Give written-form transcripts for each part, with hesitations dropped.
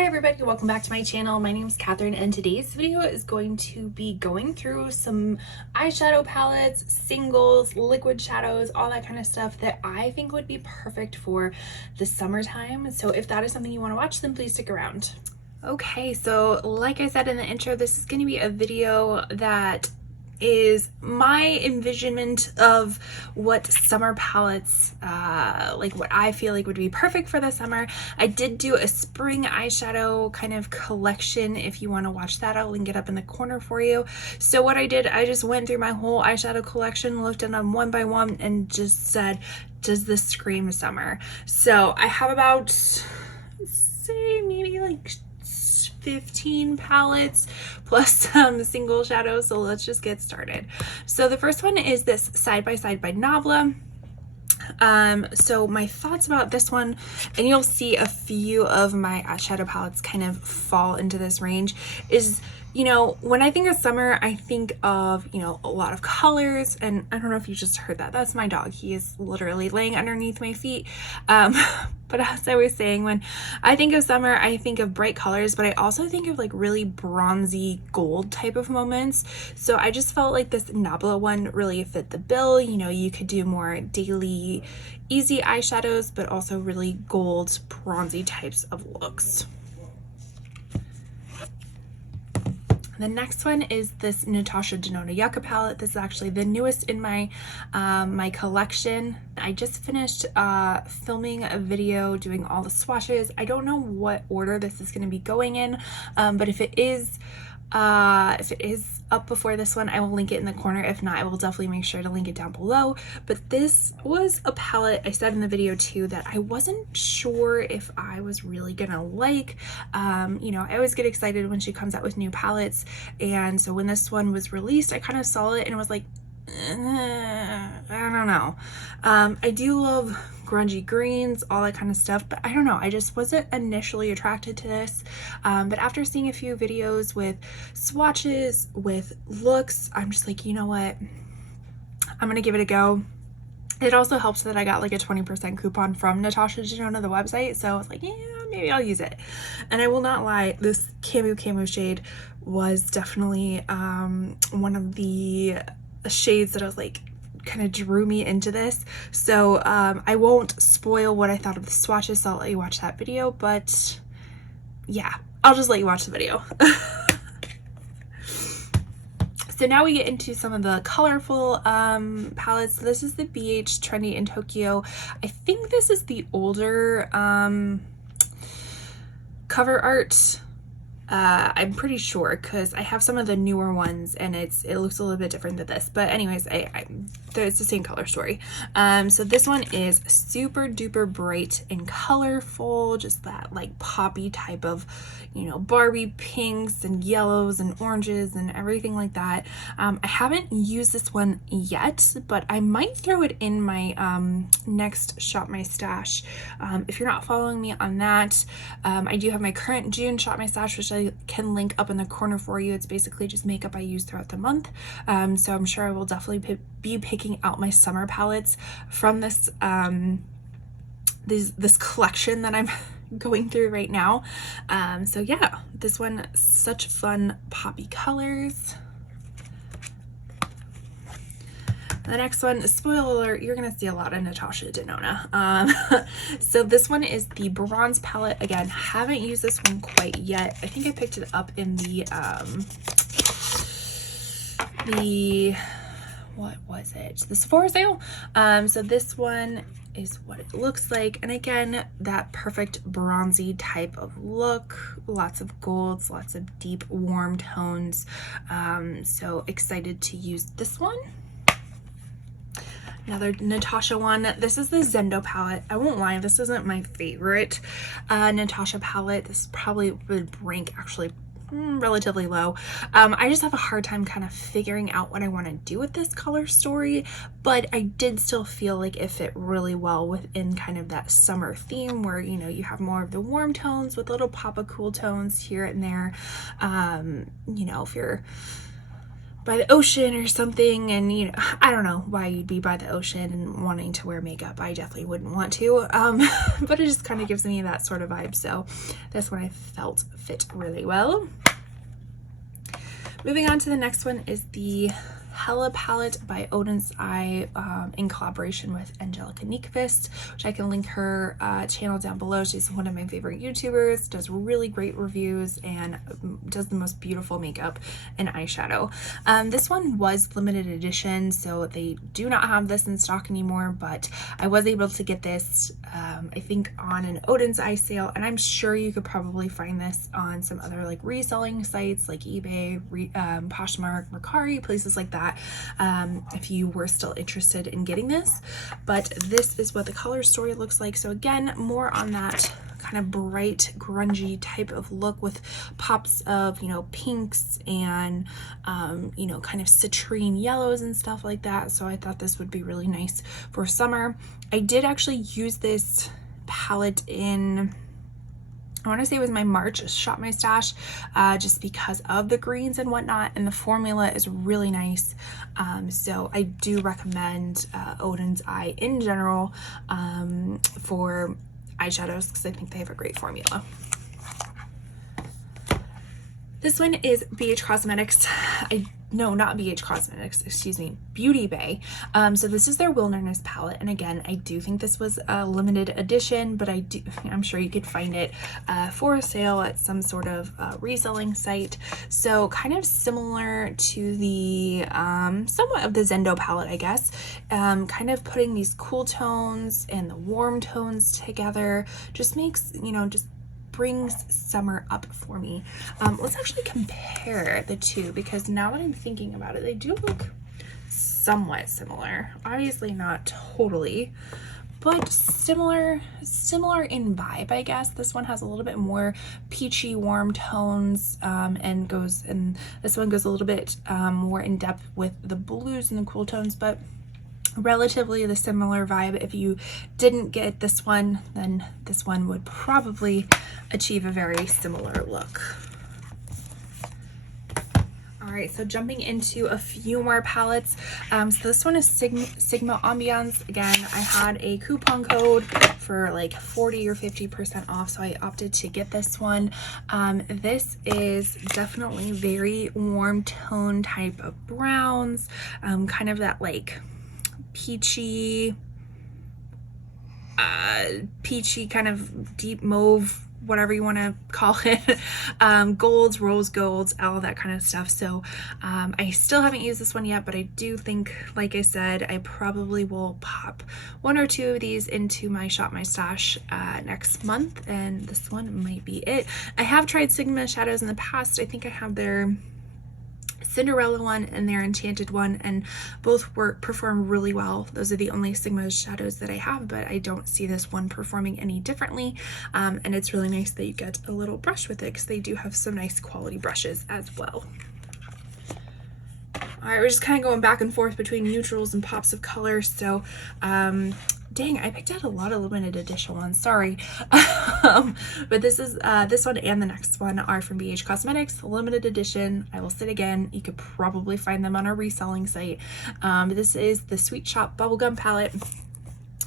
Hi everybody, welcome back to my channel. My name is Catherine and today's video is going to be going through some eyeshadow palettes, singles, liquid shadows, all that kind of stuff that I think would be perfect for the summertime. So if that is something you want to watch, then please stick around. Okay, so like I said in the intro, this is going to be a video that is my envisionment of what summer palettes, like what I feel like would be perfect for the summer. I did do a spring eyeshadow kind of collection. If you want to watch that, I'll link it up in the corner for you. So what I did, I just went through my whole eyeshadow collection, looked at them one by one, and just said, does this scream summer? So I have about, say, maybe like 15 palettes plus some single shadows, so let's just get started. So the first one is this Side by Side by Nabla. So my thoughts about this one, and you'll see a few of my eyeshadow palettes kind of fall into this range, is, you know, when I think of summer, I think of, you know, a lot of colors, and I don't know if you just heard that. That's my dog. He is literally laying underneath my feet. But as I was saying, when I think of summer, I think of bright colors, but I also think of like really bronzy gold type of moments. So I just felt like this Nabla one really fit the bill. You know, you could do more daily, easy eyeshadows, but also really gold, bronzy types of looks. The next one is this Natasha Denona Yucca palette. This is actually the newest in my my collection. I just finished filming a video doing all the swatches. I don't know what order this is going to be going in, but if it is up before this one, I will link it in the corner. If not, I will definitely make sure to link it down below. But this was a palette, I said in the video too, that I wasn't sure if I was really gonna like. You know, I always get excited when she comes out with new palettes, and so when this one was released, I kind of saw it and was like, I don't know. I do love grungy greens, all that kind of stuff, but I don't know, I just wasn't initially attracted to this. But after seeing a few videos with swatches, with looks, I'm just like, you know what, I'm gonna give it a go. It also helps that I got like a 20% coupon from Natasha Denona, the website, so I was like, yeah, maybe I'll use it. And I will not lie, this Camo shade was definitely one of the shades that I was like, kind of drew me into this. So I won't spoil what I thought of the swatches, so I'll let you watch that video, but yeah, I'll just let you watch the video. So now we get into some of the colorful palettes. So this is the BH Trendy in Tokyo. I think this is the older cover art. I'm pretty sure, because I have some of the newer ones and it looks a little bit different than this, but anyways, it's the same color story. So this one is super duper bright and colorful, just that like poppy type of, you know, Barbie pinks and yellows and oranges and everything like that. I haven't used this one yet, but I might throw it in my next Shop My Stash. If you're not following me on that, I do have my current June Shop My Stash, which I can link up in the corner for you. It's basically just makeup I use throughout the month. So I'm sure I will definitely be picking out my summer palettes from this this collection that I'm going through right now. So yeah, this one, such fun poppy colors. The next one, spoiler alert, you're gonna see a lot of Natasha Denona. So this one is the bronze palette. Again, haven't used this one quite yet. I think I picked it up in the what was it? The Sephora sale. So this one is what it looks like, and again, that perfect bronzy type of look, lots of golds, lots of deep warm tones. So excited to use this one. Another Natasha one. This is the Zendo palette. I won't lie, this isn't my favorite Natasha palette. This probably would rank actually relatively low. I just have a hard time kind of figuring out what I want to do with this color story, but I did still feel like it fit really well within kind of that summer theme where, you know, you have more of the warm tones with a little pop of cool tones here and there. You know, if you're by the ocean or something, and you know, I don't know why you'd be by the ocean and wanting to wear makeup. I definitely wouldn't want to, but it just kind of gives me that sort of vibe, so this one I felt fit really well. Moving on to the next one is the Hella palette by Odin's Eye, in collaboration with Angelica Nyqvist, which I can link her channel down below. She's one of my favorite YouTubers, does really great reviews, and does the most beautiful makeup and eyeshadow. This one was limited edition, so they do not have this in stock anymore, but I was able to get this, I think on an Odin's Eye sale, and I'm sure you could probably find this on some other like reselling sites like eBay, Poshmark, Mercari, places like that, if you were still interested in getting this. But this is what the color story looks like. So again, more on that kind of bright grungy type of look with pops of, you know, pinks and you know, kind of citrine yellows and stuff like that. So I thought this would be really nice for summer. I did actually use this palette in, I want to say it was my March Shop My Stash, just because of the greens and whatnot, and the formula is really nice. So I do recommend Odin's Eye in general for eyeshadows, because I think they have a great formula. This one is BH Cosmetics. No, not BH Cosmetics, excuse me, Beauty Bay. So this is their Wilderness palette, and again, I do think this was a limited edition, but I'm sure you could find it for sale at some sort of reselling site. So kind of similar to the somewhat of the Zendo palette, I guess. Kind of putting these cool tones and the warm tones together just makes, you know, just brings summer up for me. Let's actually compare the two, because now that I'm thinking about it, they do look somewhat similar. Obviously not totally, but similar in vibe, I guess. This one has a little bit more peachy warm tones, and this one goes a little bit more in depth with the blues and the cool tones, but relatively the similar vibe. If you didn't get this one, then this one would probably achieve a very similar look. All right, so jumping into a few more palettes. So this one is Sigma Ambiance. Again, I had a coupon code for like 40 or 50% off, so I opted to get this one. This is definitely very warm tone type of browns, kind of that like peachy kind of deep mauve, whatever you want to call it, golds, rose golds, all that kind of stuff. So I still haven't used this one yet, but I do think, like I said, I probably will pop one or two of these into my Shop My Stash next month, and this one might be it. I have tried Sigma shadows in the past. I think I have their Cinderella one and their Enchanted one, and both perform really well. Those are the only Sigma shadows that I have, but I don't see this one performing any differently, and it's really nice that you get a little brush with it, because they do have some nice quality brushes as well. All right, we're just kind of going back and forth between neutrals and pops of color. So dang, I picked out a lot of limited edition ones, sorry. But this one and the next one are from BH Cosmetics, limited edition. I will say it again, you could probably find them on a reselling site. This is the Sweet Shop Bubblegum palette.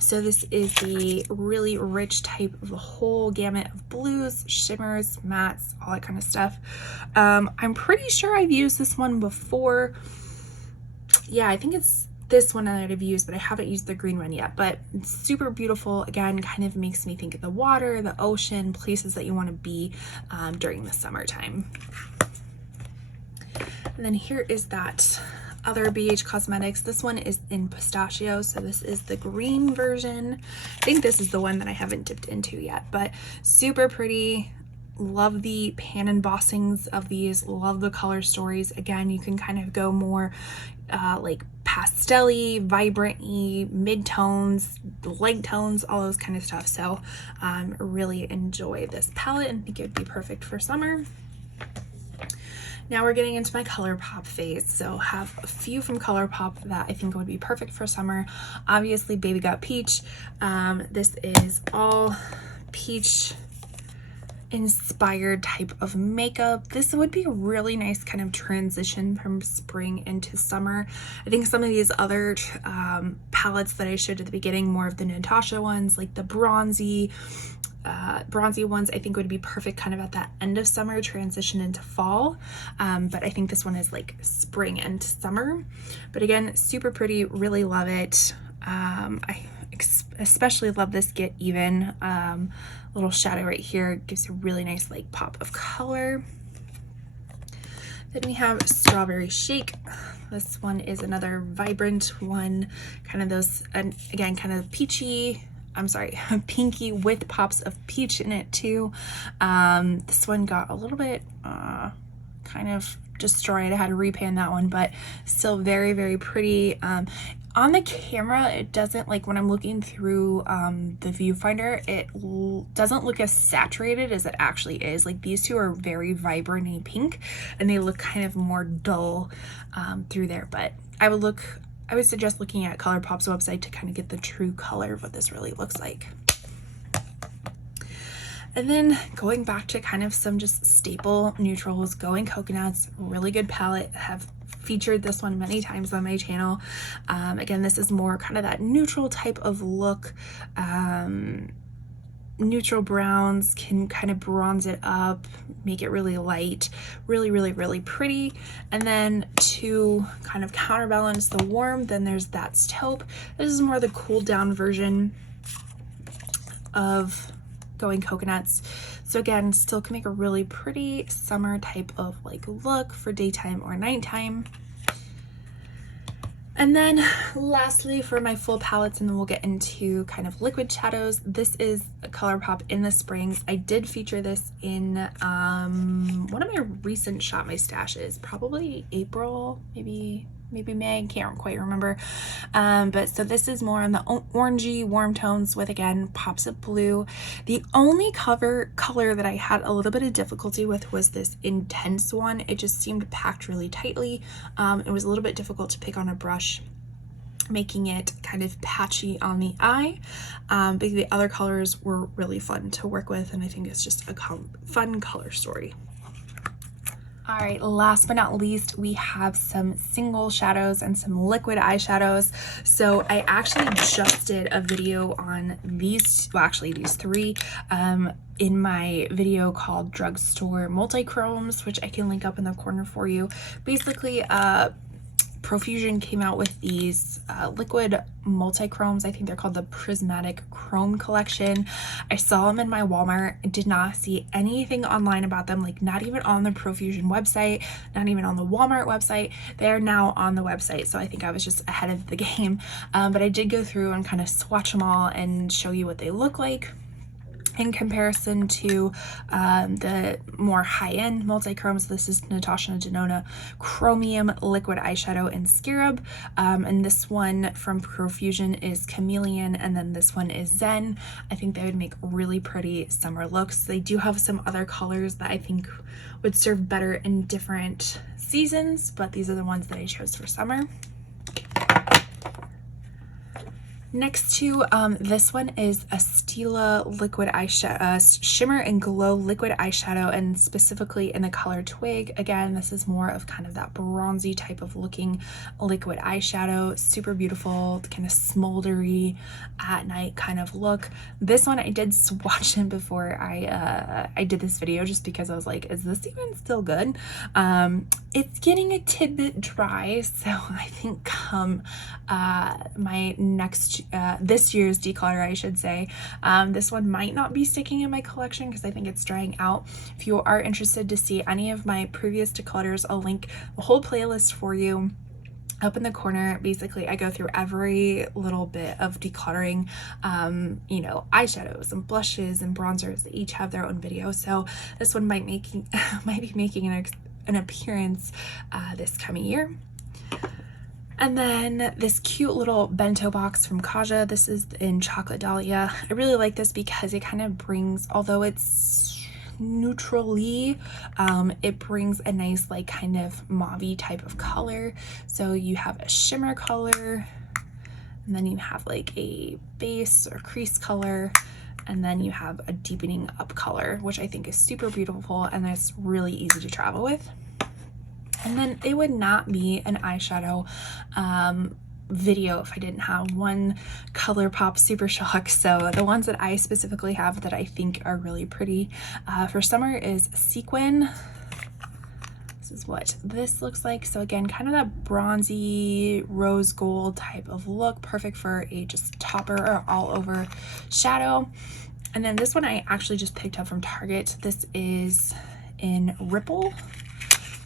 So this is the really rich type of the whole gamut of blues, shimmers, mattes, all that kind of stuff. I'm pretty sure I've used this one before. Yeah, I think it's this one that I've used, but I haven't used the green one yet. But it's super beautiful. Again, kind of makes me think of the water, the ocean, places that you want to be during the summertime. And then here is that other BH Cosmetics. This one is in pistachio, so this is the green version. I think this is the one that I haven't dipped into yet, but super pretty. Love the pan embossings of these, love the color stories. Again, you can kind of go more like pastel-y, vibrant-y, mid-tones, light tones, all those kind of stuff. So really enjoy this palette and think it would be perfect for summer. Now we're getting into my ColourPop phase. So have a few from ColourPop that I think would be perfect for summer. Obviously Baby Got Peach. This is all peach inspired type of makeup. This would be a really nice kind of transition from spring into summer. I think some of these other palettes that I showed at the beginning, more of the Natasha ones, like the bronzy ones, I think would be perfect kind of at that end of summer transition into fall. But I think this one is like spring and summer. But again, super pretty, really love it. I especially love this Get Even little shadow right here. It gives you a really nice like pop of color. Then we have Strawberry Shake. This one is another vibrant one, kind of those, and again, kind of peachy, I'm sorry, pinky with pops of peach in it too. This one got a little bit kind of destroyed. I had to repan that one, but still very, very pretty. On the camera, it doesn't, like when I'm looking through the viewfinder, it doesn't look as saturated as it actually is. Like these two are very vibrant and pink, and they look kind of more dull through there. But I would suggest looking at ColourPop's website to kind of get the true color of what this really looks like. And then going back to kind of some just staple neutrals, Going Coconuts, really good palette. Have featured this one many times on my channel. Again, this is more kind of that neutral type of look. Neutral browns can kind of bronze it up, make it really light, really, really, really pretty. And then to kind of counterbalance the warm, then there's That's Taupe. This is more the cool down version of Going Coconuts. So again, still can make a really pretty summer type of like look for daytime or nighttime. And then lastly for my full palettes, and then we'll get into kind of liquid shadows. This is a ColourPop in the Springs. I did feature this in one of my recent Shop My Stashes, probably April, maybe May, can't quite remember. But so this is more in the orangey warm tones with, again, pops of blue. The only color that I had a little bit of difficulty with was this intense one. It just seemed packed really tightly. It was a little bit difficult to pick on a brush, making it kind of patchy on the eye. But the other colors were really fun to work with, and I think it's just a fun color story. All right, last but not least, we have some single shadows and some liquid eyeshadows. So I actually just did a video on these, well, actually these three, in my video called Drugstore Multichromes, which I can link up in the corner for you. Basically, Profusion came out with these liquid multichromes. I think they're called the Prismatic Chrome Collection. I saw them in my Walmart. I did not see anything online about them, like not even on the Profusion website, not even on the Walmart website. They're now on the website, so I think I was just ahead of the game. But I did go through and kind of swatch them all and show you what they look like in comparison to the more high-end multichromes. This is Natasha Denona Chromium Liquid Eyeshadow in Scarab, and this one from Profusion is Chameleon, and then this one is Zen. I think they would make really pretty summer looks. They do have some other colors that I think would serve better in different seasons, but these are the ones that I chose for summer. Next to this one is a Stila liquid eyeshadow, shimmer and glow liquid eyeshadow, and specifically in the color Twig. Again, this is more of kind of that bronzy type of looking liquid eyeshadow. Super beautiful, kind of smoldery at night kind of look. This one I did swatch in before I did this video, just because I was like, is this even still good? It's getting a tidbit dry, so I think come my next this year's declutter, I should say, this one might not be sticking in my collection because I think it's drying out. If you are interested to see any of my previous declutters, I'll link a whole playlist for you up in the corner. Basically, I go through every little bit of decluttering, you know, eyeshadows and blushes and bronzers. They each have their own video, so this one might be making an appearance this coming year. And then this cute little bento box from Kaja. This is in Chocolate Dahlia. I really like this because it kind of brings, although it's neutrally, it brings a nice like kind of mauve-y type of color. So you have a shimmer color, and then you have like a base or crease color, and then you have a deepening up color, which I think is super beautiful and that's really easy to travel with. And then it would not be an eyeshadow video if I didn't have one ColourPop Super Shock. So the ones that I specifically have that I think are really pretty for summer is Sequin. This is what this looks like. So again, kind of that bronzy rose gold type of look, perfect for a just topper or all over shadow. And then this one I actually just picked up from Target. This is in Ripple.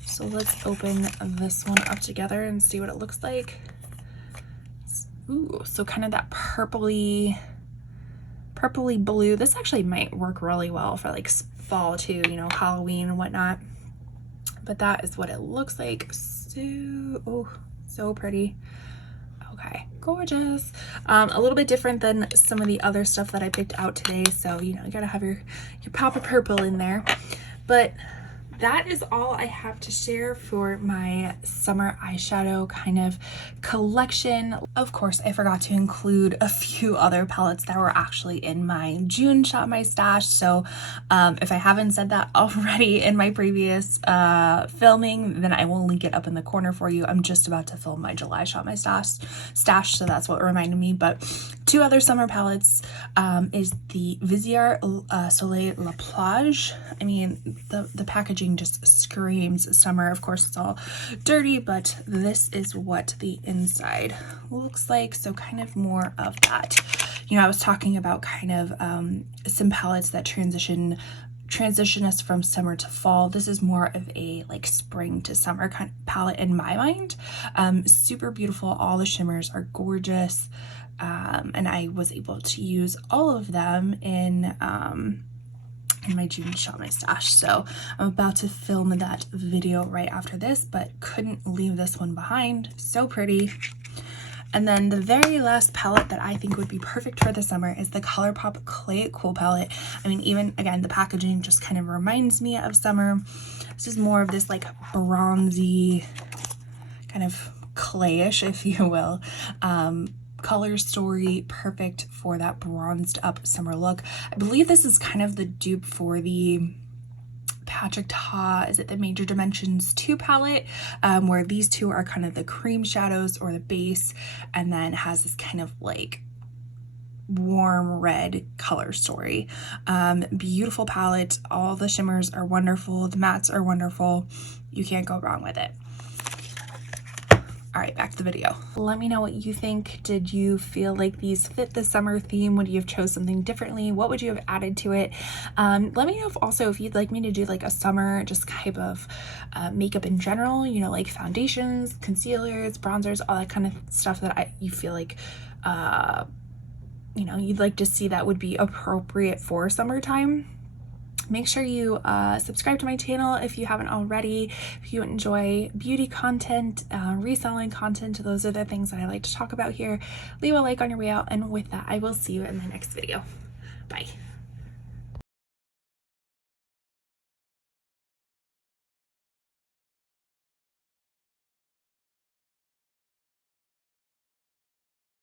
So let's open this one up together and see what it looks like. Ooh, so kind of that purpley blue. This actually might work really well for like fall too, you know, Halloween and whatnot. But that is what it looks like. So pretty. Okay, gorgeous. A little bit different than some of the other stuff that I picked out today. So, you know, you gotta have your pop of purple in there. But that is all I have to share for my summer eyeshadow kind of collection. Of course, I forgot to include a few other palettes that were actually in my June Shop My Stash. So if I haven't said that already in my previous filming, then I will link it up in the corner for you. I'm just about to film my July Shop My Stash, so that's what reminded me. But two other summer palettes is the Viseart Soleil La Plage. I mean, the packaging just screams summer. Of course, it's all dirty, but this is what the inside looks like. So kind of more of that. You know, I was talking about kind of some palettes that transition us from summer to fall. This is more of a like spring to summer kind of palette in my mind. Super beautiful. All the shimmers are gorgeous. And I was able to use all of them in my June Shop My Stash. So I'm about to film that video right after this, but couldn't leave this one behind. So pretty. And then the very last palette that I think would be perfect for the summer is the ColourPop Clay It Cool palette. I mean, even again, the packaging just kind of reminds me of summer. This is more of this like bronzy kind of clayish, if you will, color story, perfect for that bronzed up summer look. I believe this is kind of the dupe for the Patrick Ta, is it the Major Dimensions 2 palette, where these two are kind of the cream shadows or the base, and then has this kind of like warm red color story. Beautiful palette. All the shimmers are wonderful. The mattes are wonderful. You can't go wrong with it. All right, back to the video. Let me know what you think. Did you feel like these fit the summer theme? Would you have chose something differently? What would you have added to it? Let me know if you'd like me to do like a summer just type of makeup in general, you know, like foundations, concealers, bronzers, all that kind of stuff that you feel like you know, you'd like to see that would be appropriate for summertime. Make sure you subscribe to my channel if you haven't already. If you enjoy beauty content, reselling content, those are the things that I like to talk about here. Leave a like on your way out, and with that, I will see you in the next video. Bye.